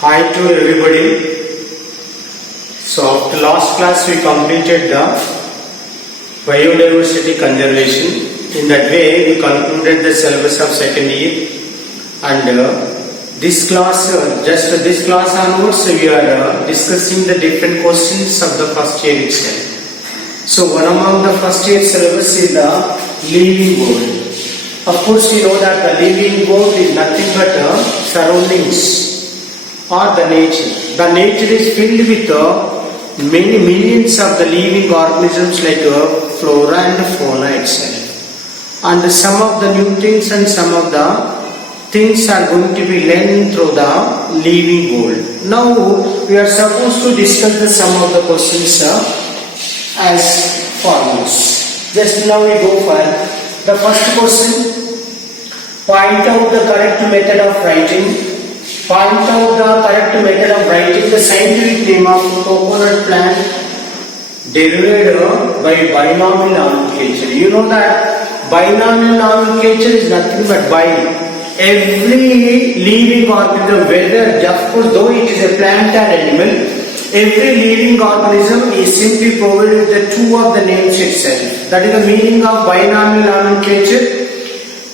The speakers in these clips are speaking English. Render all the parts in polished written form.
Hi to everybody. So after last class we completed the biodiversity conservation. In that way we concluded the syllabus of second year, and this class onwards we are discussing the different questions of the first year itself. So one among the first year syllabus is the living world. Of course you know that the living world is nothing but surroundings or the nature. The nature is filled with many millions of the living organisms like flora and fauna itself. And some of the new things and some of the things are going to be learned through the living world. Now we are supposed to discuss the some of the questions as follows. Just now we go for the first question. Point out the correct method of writing. Point out the correct method of writing the scientific name of coconut plant derived by binomial nomenclature. You know that binomial nomenclature is nothing but by every living organism, whether of course though it is a plant and animal, every living organism is simply provided with the two of the names itself. That is the meaning of binomial nomenclature.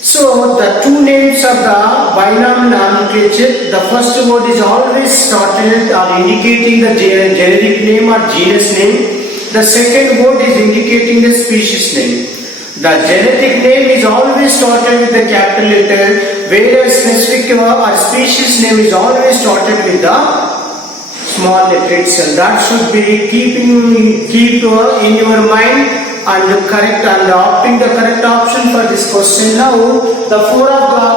So the two names of the binomial nomenclature, the first word is always started or indicating the generic name or genus name. The second word is indicating the species name. The genetic name is always started with the capital letter, whereas specific or species name is always started with the small letter itself. That should be keep in your mind and correct and opting the correct option for this question. Now the four of the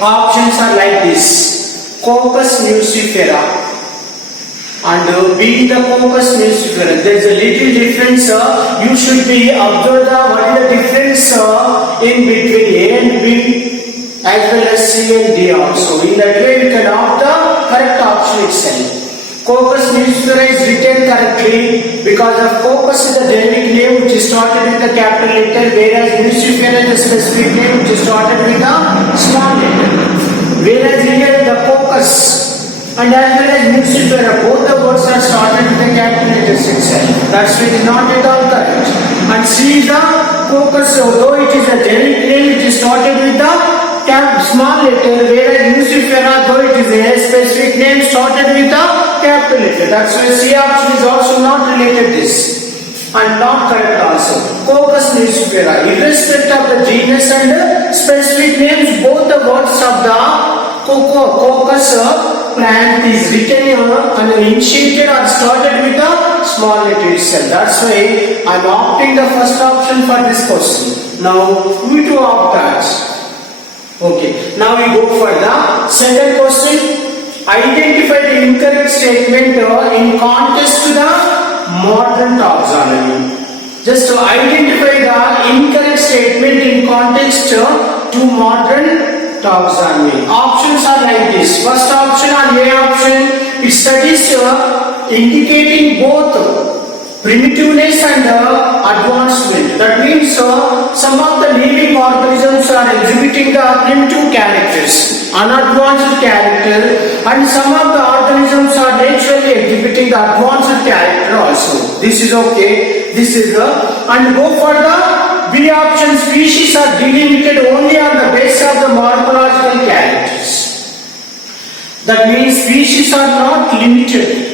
options are like this: Cocos nucifera, and being the Cocos nucifera, there is a little difference. You should be observe what is the difference in between A and B as well as C and D also. In that way you can opt the correct option itself. Cocos nucifera is written correctly because of Cocos is the generic name which is started with the capital letter, whereas nucifera is the specific name which is started with the small letter. Whereas here the Cocos and as well as nucifera, both the words are started with the capital letters itself. That's why it is not at all correct. And C is the Cocos, although it is a generic name which is started with the small letter, whereas nucifera, though it is a specific name started with the capital letter. That's why C option is also not related this and not correct also. Cocos nucifera, irrespective of the genus and specific names, both the words of the Cocos plant is written and initiated or started with a small letter itself. That's why I am opting the first option for this question. Now we to opt that. Okay, now we go for the second question. Identify the incorrect statement in context to the modern taxonomy. Just to identify the incorrect statement in context to modern taxonomy. Options are like this. First option or A option, it studies indicating both primitiveness and advancement. That means some of the living organisms are exhibiting the primitive characters, unadvanced character, and some of the organisms are naturally exhibiting the advanced character also. This is okay. This is and go for the B option. Species are delimited only on the basis of the morphological characters. That means species are not limited.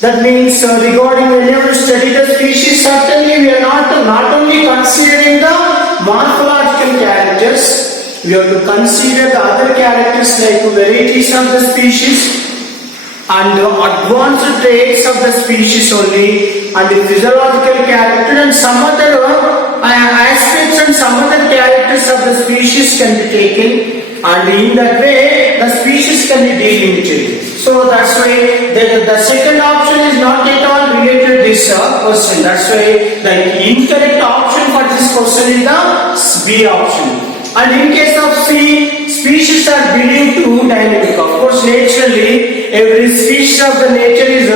That means regarding whenever you study the species, certainly we are not only considering the morphological characters, we have to consider the other characters like varieties of the species and the advanced traits of the species only, and the physiological character and some other aspects and some other characters of the species can be taken, and in that way the species can be delimited. So that's why the second option is not at all related to this question. That's why the incorrect option for this question is the B option. And in case of C, species are believed to dynamic. Of course, naturally, every species of the nature is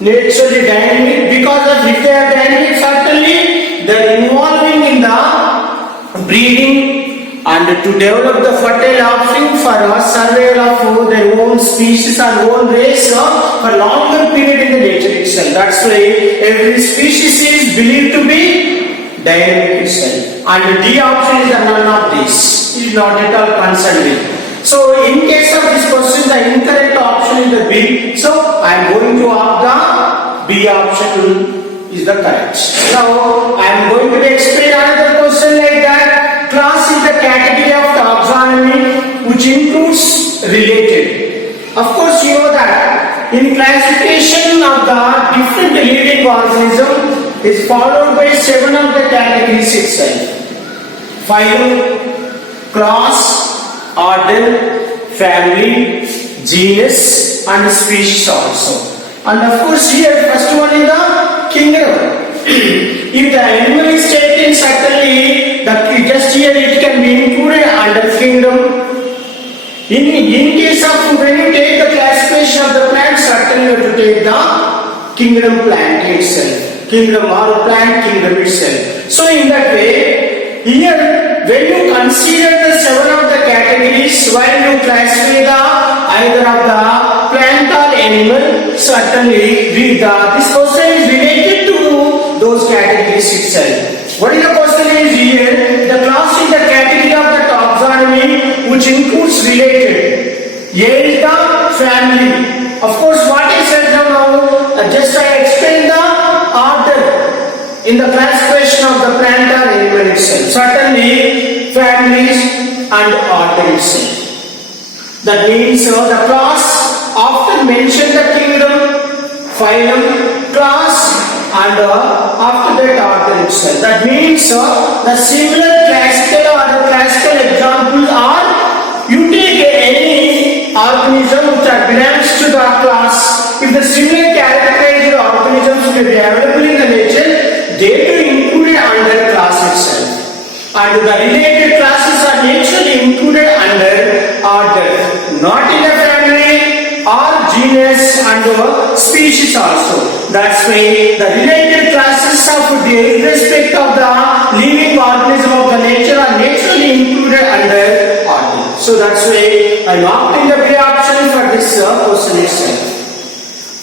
naturally dynamic, because of if they are dynamic, certainly they are involving in the breeding and and to develop the fertile offspring for survival of their own species and own race for longer period in the nature itself. That's why every species is believed to be dynamic itself. And D option is none of this. Is not at all concerned with. So in case of this question, the incorrect option is the B. So I am going to opt the B option is the correct. Now I am going to explain another question like that. Class is the category of taxonomy which includes related. Of course you know that in classification of the different living organism is followed by 7 of the categories itself. Phylum, class, order, family, genus and species also. And of course here first one is the kingdom. If the animal is taken, certainly just here it can be included under kingdom. In case of when you take the classification of the plant, certainly you have to take the kingdom plant itself. Kingdom or plant kingdom itself. So in that way, here when you consider the 7 of the categories while you classify the either of the plant or animal, certainly with this question is related to those categories itself. What is the question is here? The class is the category of the taxonomy which includes related. A is the family. Of course, what I said now, just I explained the order in the classification of the plant or animal itself. Certainly, families and order itself. That means the class after mention the kingdom, phylum, class and after that order itself. That means the similar classical or the classical examples are you take any organism which belongs to the class. If the similar characterized organisms will be available in the nature, they will be included under class itself. And the related classes are naturally included under order, not in a family or genus and species also. That's why the related classes of the respect of the living organism of the nature are naturally included under order. So that's why I am opting the B option for this question itself.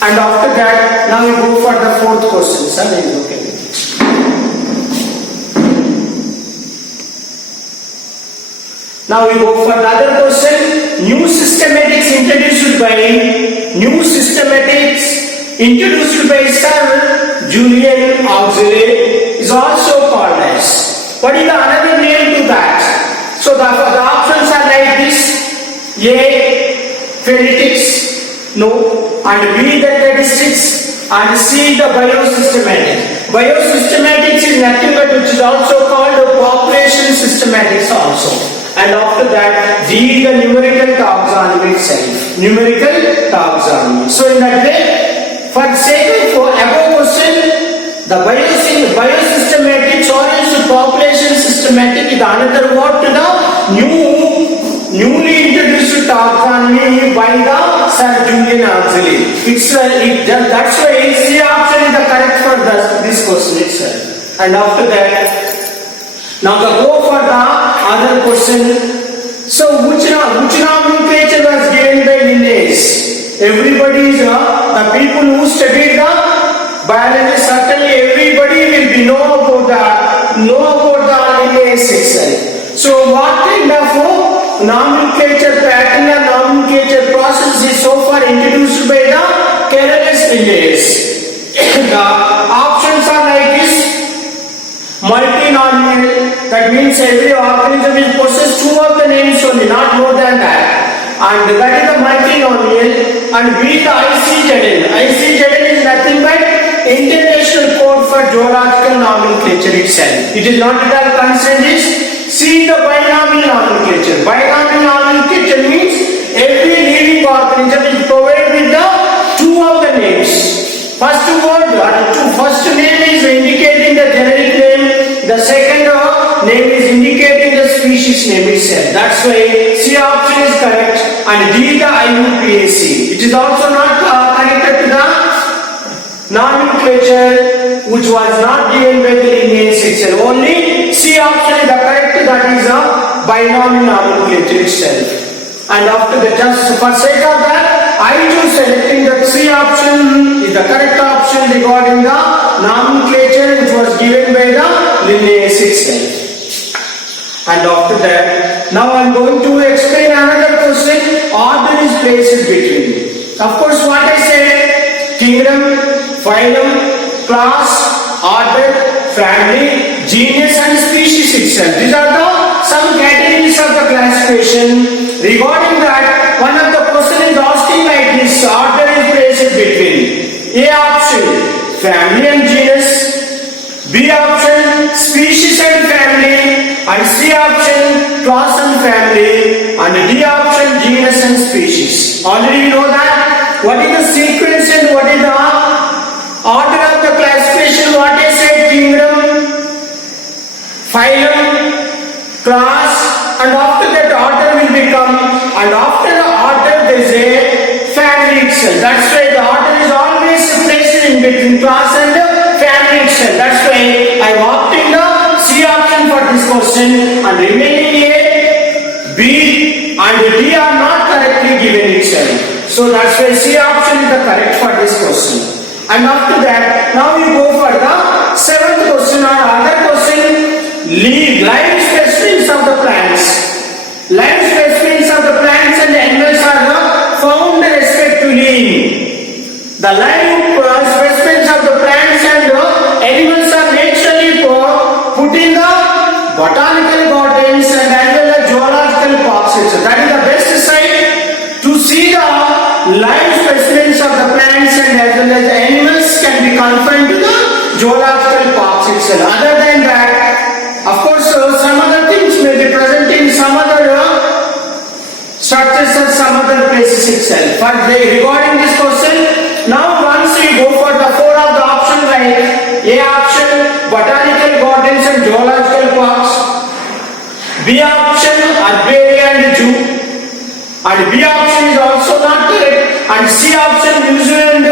And after that, now we go for the 4th question. Sir, okay. Now we go for the other question. New systematics introduced by Sir Julian Auxerre is also called as. What is the another name to that? So the options are like this. A. Phonetics, no, and B. The statistics, and C. The biosystematics. Biosystematics is nothing but which is also called population systematics also. And after that, D is the numerical taxonomy itself. Numerical taxonomy. So in that way, for the sake of above question, the biosystematics or population systematic is another word to the newly introduced taxonomy by the Sir Julian Auxerre. That's why C option is the correct for this question itself. And after that, now go for the other question. So which nomenclature was given by Linnaeus? Everybody is the people who studied the biology. Certainly everybody will be know about the Linnaeus itself. So what kind of nomenclature pattern and nomenclature process is so far introduced by the Carolus Linnaeus? The options are like this. Multinomial, that means every organism will possess 2 of the names only, not more than that. And that is the multinomial. And B, the ICZN. ICZN is nothing but International Code for Zoological Nomenclature itself. It is not at all concerned this. C, the binomial nomenclature. Binomial nomenclature means every living organism is provided with the 2 of the names. First name is indicating the generic name. The second name is indicating the species name itself. That's why C option is correct and D the IUPAC. It is also not connected to the nomenclature which was not given by the Linnaeus itself. Only C option is the correct, that is binomial nomenclature itself. And after that, just for sake of that, I choose selecting the C option is the correct option regarding the nomenclature which was given by the Linnaeus itself. And after that, now I am going to explain another question. Order is placed between. Of course, what I said, kingdom, phylum, class, order, family, genus and species itself. These are the some categories of the classification. Regarding that, one of the question is asking like this: order is placed between A option, family and genus, B option, species and family, and C option, class and family, and D option, genus and species. Already you know that. What is the sequence and what is the order of the classification? What I said: kingdom, phylum, class, and after that order will become, and after the order there is a family itself. That's why the order is always placed in between class and family itself. That's why I am opting the C option for this question, and remaining A, B and D are not correctly given itself. So that's why C option is the correct for this question. And after that, now we go for the seventh question or other question. Life specimens of the plants. Life specimens of the plants and animals are found respectively. The life specimens of the plants and animals are naturally put in the botanical gardens and as well as zoological parks. That is the best site to see the live specimens of the plants and as well as animals can be confined to the zoological parks itself. Other than that, of course, some other things may be present in some other structures or some other places itself. But regarding this question, now once we go for the four of the options like A option, botanical gardens and zoological parks, B option, herbarium and zoo, and B option is also not correct, and C option, museum and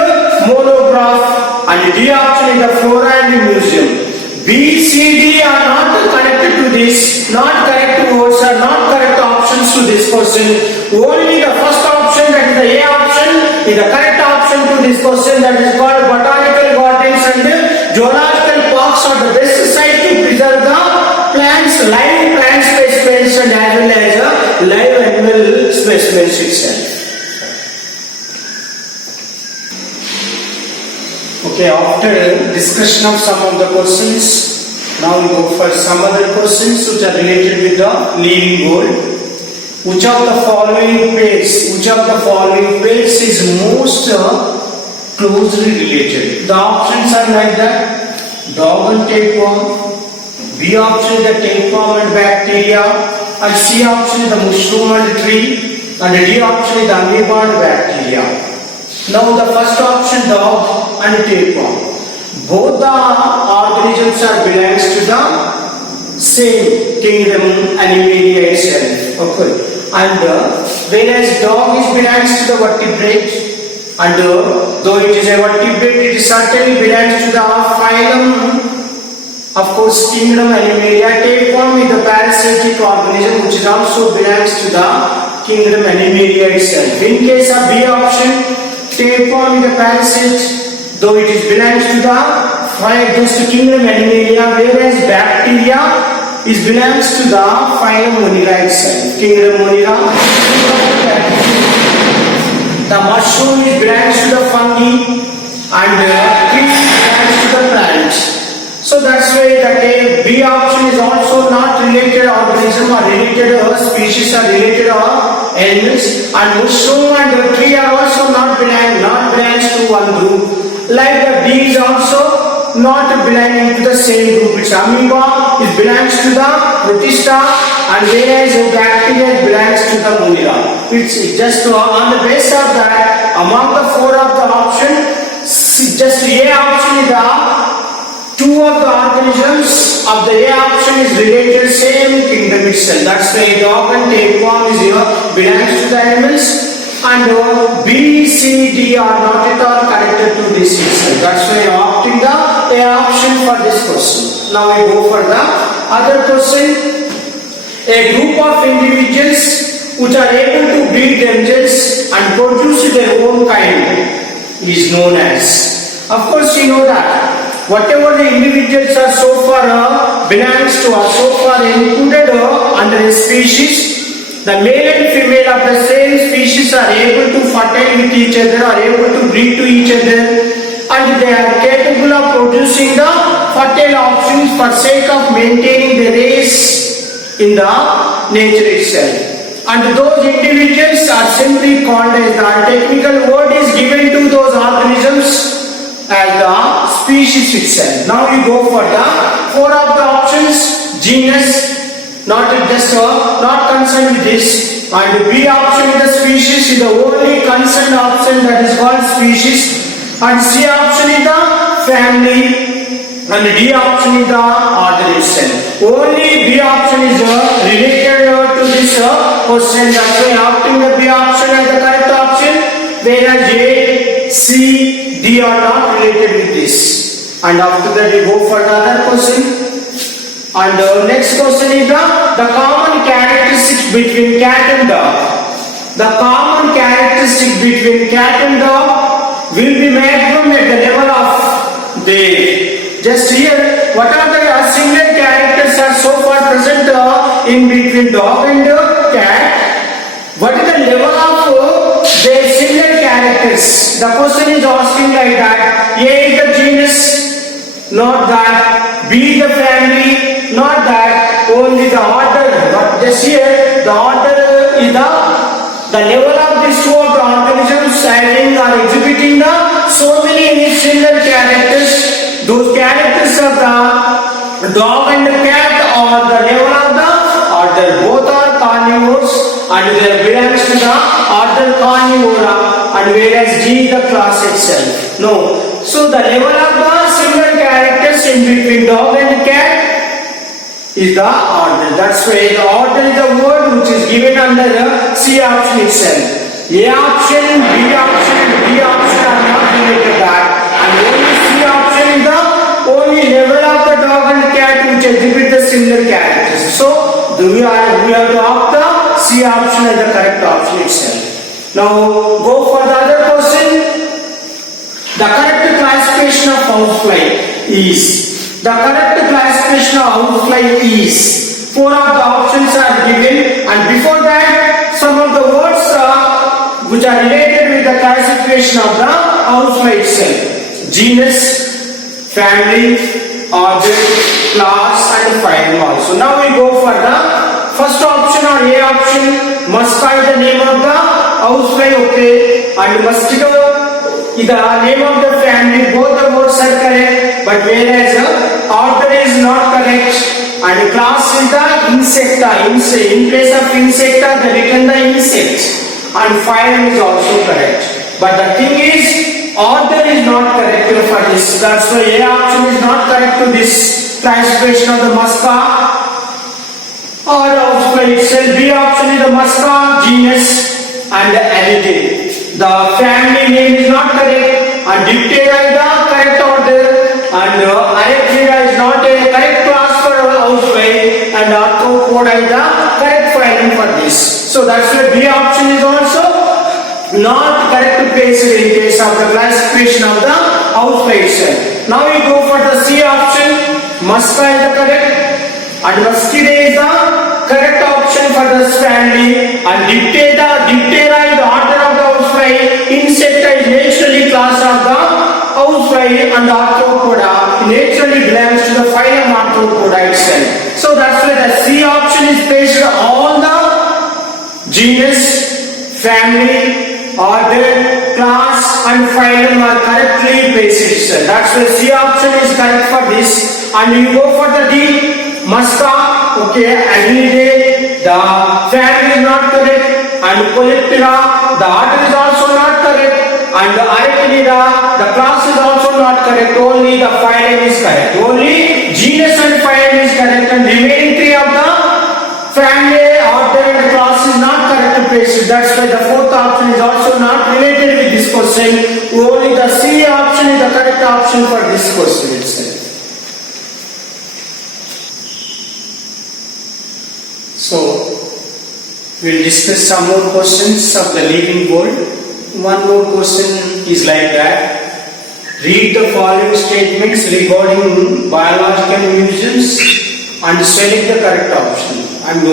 monograph, and D option is the flora and museum. B, C, D are not connected to this, not correct words are not correct options to this question. Only the first option, that is the A option, is the correct option to this question, that is called botanical gardens and zoological parks are the best site to preserve the plants, live plant specimens and as well as live animal specimens itself. Okay, after discussion of some of the questions, now we go for some other questions which are related with the living world. Which of the following pairs is most closely related? The options are like that: dog and tapeworm, B option is the tapeworm and bacteria, and C option is the mushroom and tree, and D option is the amoeba and bacteria. Now the first option, dog and tapeworm, both the organisms are belongs to the same kingdom, Animalia itself. Okay, and whereas dog is belongs to the vertebrate, and though it is a vertebrate, it certainly belongs to the phylum, of course, kingdom Animalia. Tapeworm is the parasitic organism which is also belongs to the kingdom Animalia itself. In case of B option, tapeworm is a parasite, though it is belongs to the kingdom Animalia, whereas bacteria is belongs to the phylum Monera itself, kingdom Monera. The mushroom is belongs to the fungi and tree belongs to the plants. So that's why the B option is also not related organism or related species or related animals, and mushroom and tree are also not belongs to one group. Like the D is also not belonging to the same group. Its amoeba is belongs to the protista, and whereas bacteria belongs to the Monera. It's just on the basis of that, among the four of the option, just A option is the two of the organisms of the A option is related same kingdom itself. That's why dog and tapeworm is belongs to the animals, and B, C, D are not at all connected to this itself. That's why I am opting the A option for this question. Now I go for the other question. A group of individuals which are able to breed themselves and produce their own kind is known as. Of course, you know that whatever the individuals are so far belongs to or so far included under a species, the male and female of the same species are able to fertile with each other, are able to breed to each other, and they are capable of producing the fertile offspring for sake of maintaining the race in the nature itself. And those individuals are simply called as the technical word is given to those organisms as the species itself. Now we go for the four of the options. Genus, not concerned with this, and B option in the species is the only concerned option, that is called species, and C option is the family, and D option is the order itself. Only B option is related to this question. That's why opting the B option as the correct option, whereas A, C, D are not related with this. And after that we go for the other question. And the next question is the common characteristics between cat and dog. The common characteristic between cat and dog will be maximum at the level of they. Just here, what are the similar characters are so far present in between dog and cat? What is the level of their similar characters? The question is asking like that. A is the genus, not that. B is the family, not that. Only the order. But just here, the order is the level of these two of the organisms having or exhibiting the so many similar characters. Those characters of the dog and the cat are the level of the order. Both are carnivores and they belongs to the order Carnivora, and whereas G is the class itself. No. So the level of the similar characters in between dog and cat is the order. That's why the order is the word which is given under the C option itself. A option, B option and D option are not related to that. And only C option is the only level of the dog and cat which exhibit the similar characters. So we have to opt the C option as the correct option itself. Now go for the other question. The correct classification of housefly is. The correct classification of housefly is. Four of the options are given, and before that some of the words which are related with the classification of the housefly itself. Genus, family, order, class and phylum also. Now we go for the first option or A option. Musca is the name of the housefly, okay, and mosquito is the name of the family. Both the words are correct, but whereas order is not correct, and class is the insecta. In place of insecta, they written the insect, and phylum is also correct. But the thing is, order is not correct for this. That's why A option is not correct to this classification of the musca or housefly itself. B option is the musca, genus and Avidae. The family name is not correct, and Diptera is the correct order, and Arachidea is not a correct class for housefly, and Arthropoda is the correct phylum for this. So that's why B option is also not correct place in case of the classification of the housefly itself. Now we go for the C option. Musca is the correct, and Muscidae is the correct option for this family, and Diptera is the order of the housefly. Insecta is naturally class of the housefly, and Arthropoda naturally belongs to the phylum Arthropoda itself. So that's why the C option is based on the genus, family, order, class and phylum are correctly based. That's why C option is correct for this. And you go for the D, Musca, okay, Avidae, the family is not correct, and Polyptera, the order is also not correct, and Arachidea, the class is also not correct, only the phylum is correct. Only genus and phylum is correct, and remaining three of the family, order and class is not correct place. That's why the fourth option is also not related with this question. Only the C option is the correct option for this question itself. So we'll discuss some more questions of the living world. One more question is like that. Read the following statements regarding biological museums and select the correct option. I'm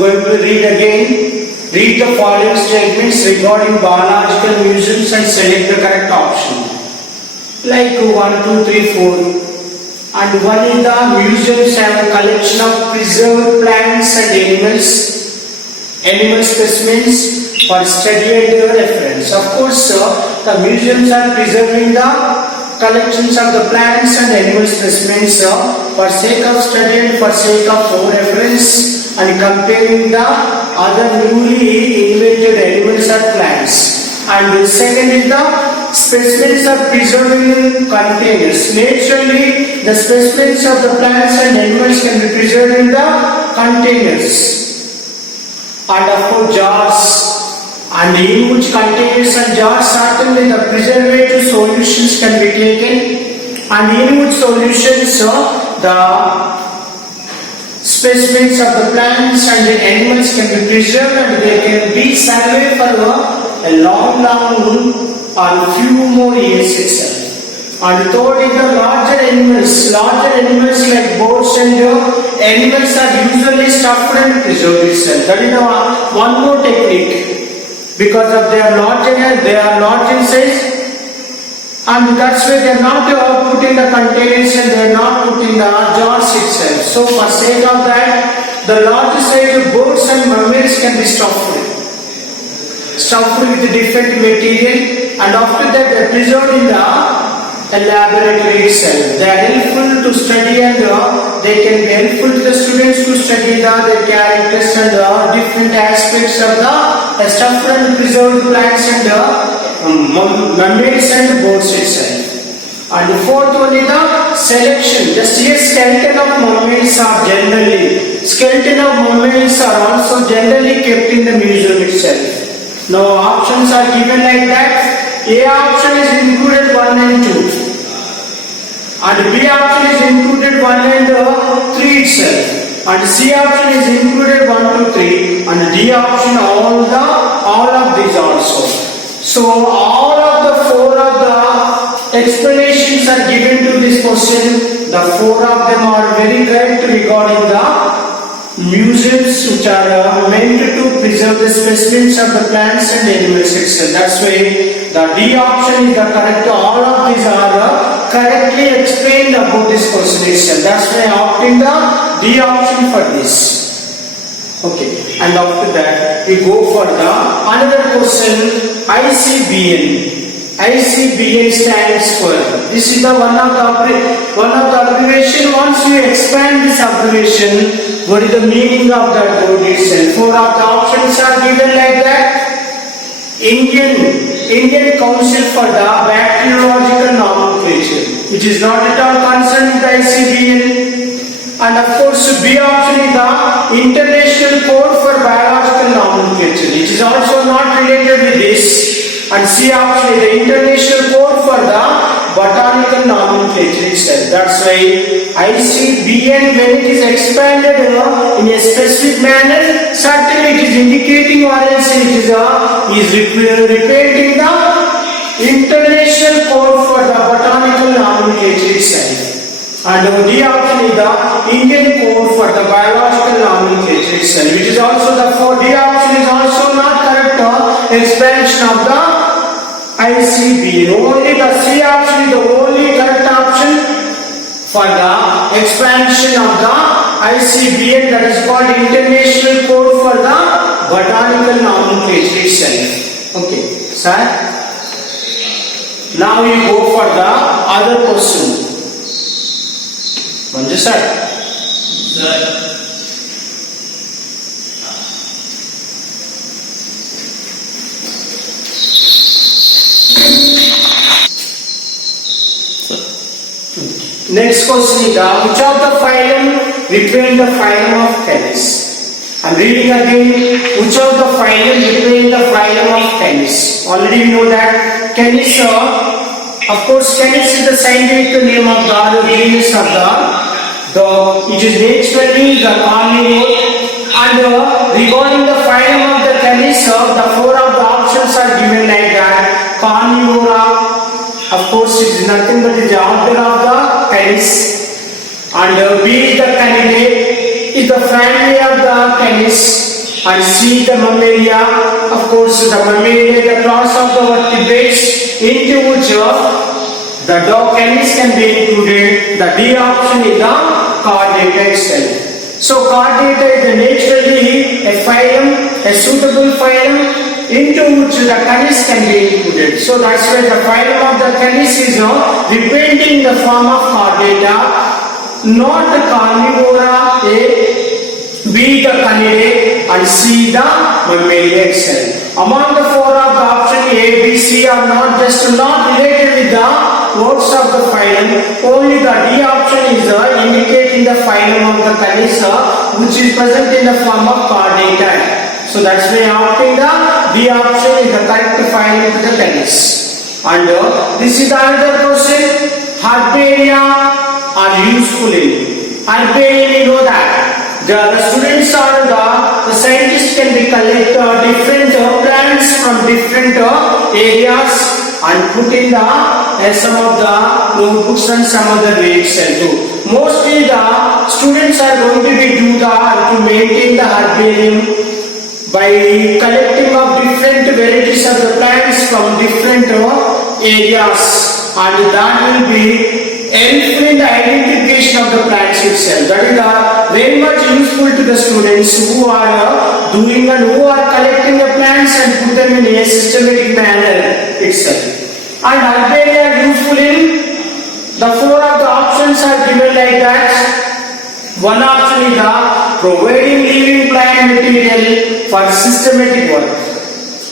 going to read again. Read the following statements regarding biological museums and select the correct option. Like 1, 2, 3, 4. And one is the museums have a collection of preserved plants and animal specimens for study and reference. Of course, the museums are preserving the collections of the plants and animal specimens for sake of study and for sake of reference and comparing the other newly invented animals or plants. And the second is the specimens are preserved in containers. Naturally, the specimens of the plants and animals can be preserved in the containers. And of course, jars. And in which containers and jars, certainly the preservative solutions can be taken. And in which solutions, the specimens of the plants and the animals can be preserved and they can be surveyed for a long or few more years itself. And third is the larger animals. Larger animals like birds and animals are usually stuffed and preserved itself. That is one more technique. Because of they are large in size, and that's why they are not put in the containers and they are not put in the jars itself. So for sake of that, the large size of birds and mermaids can be stuffed with different material, and after that they are preserved in the laboratory itself. They are helpful to study and they can be helpful to the students to study their characters and different aspects of the stuffed and preserved plants and mermaids and birds itself. And the fourth one is the selection. Just here skeleton of mermaids are also generally kept in the museum itself. Now options are given like that. A option is included 1 and 2. And B option is included 1 and 3 itself. And C option is included 1 to 3. And D option all of these also. So all of the 4 of the explanations are given to this question. The 4 of them are very correct regarding the museums which are meant to preserve the specimens of the plants and animals itself. That's why the D option is the correct. All of these are correctly explained about this question itself. That's why I opted the D option for this. Okay, and after that we go for the another question. ICBN. ICBN stands for. This is the one of the abbreviation. Once you expand this abbreviation, what is the meaning of that word itself? 4 of the options are given like that. Indian Council for the Bacteriological Nomenclature, which is not at all concerned with the ICBN. And of course, B option is the International Code for Biological Nomenclature, which is also not related with this. And C option is the International Code for the Botanical Nomenclature itself. That's why ICBN, when it is expanded in a specific manner, certainly it is indicating or else it is repeating the International Code for the Botanical Nomenclature itself. And D option is the Indian Code for the Biological Nomenclature itself, which is also the 4D option is also not correct expansion of the ICBN. Only the C option is the only correct option for the expansion of the ICBN, that is called International Code for the Botanical Nomenclature itself. Okay, sir. Now we go for the other question. Manju sir. Sir. Next question is which of the phylum retain the phylum of Canis? I am reading again. Which of the phylum retain the phylum of Canis? Already we know that Canis, of course, Canis is the scientific name of the genus of the dog. It is naturally the carnivore And regarding the phylum of the canis, the four of the options are given like that. Carnivora, of course, it is nothing but the order of the canis. And B is the canidae, is the family of the canis. And C the mammalia, of course, the mammalia, the class of the vertebrates into which the dog canis can be included. The D option is the chordata itself. So chordata is naturally a phylum, a suitable phylum into which the canis can be included. So that's why the phylum of the canis is representing the form of chordata, not the carnivora, A, B the canidae, and C the mammalia itself. Among the four of the option A, B, C are not related with the words of the phylum. Only the D option is indicating the phylum of the canis, which is present in the form of chordata. So that's why opting the D option is the correct phylum to the canis. And this is the another question. Herbaria are useful in. Herbaria, you know that. The students or the scientists can be collect different plants from different areas and put in some of the notebooks and some other way itself too. Mostly the students are going to be to maintain the herbarium by collecting of different varieties of the plants from different areas, and that will be helpful in the identification of the plants itself. That is very much useful to the students who are doing and who are collecting the plants and put them in a systematic manner itself. And herbaria are useful in the four of the options are given like that. One option is providing living plant material for systematic work.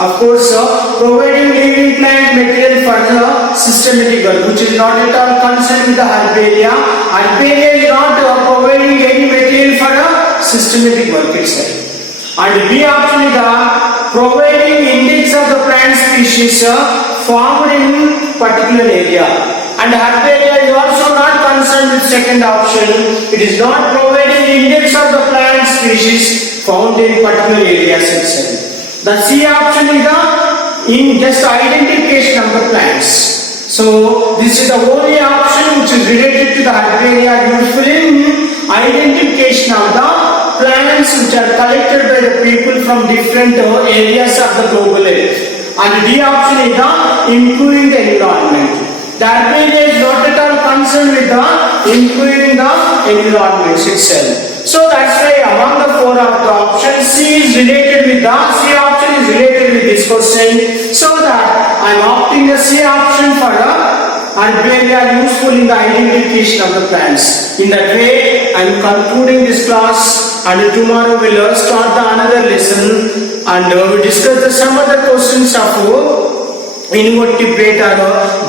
Of course, providing living plant material for the systematic work, which is not at all concerned with the herbaria. Herbaria is not providing any material for the systematic work itself. And B option is providing index of the plant species formed in particular area. And herbaria is also not concerned with second option. It is not providing index of the plant species found in particular areas itself. The C option is in just identification of the plants. So this is the only option which is related to the herbaria, useful in identification of the plants which are collected by the people from different areas of the global earth. And D option is improving the environment. The herbaria is not at all concerned with improving the environment itself. So that's why among the four of the options, C is related with C option is related with this question. So that I am opting the C option for herbaria useful in the identification of the plants. In that way, I am concluding this class, and tomorrow we will start the another lesson, and we will discuss some other questions of invertebrate or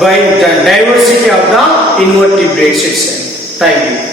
by the diversity of the invertebrates itself. Thank you.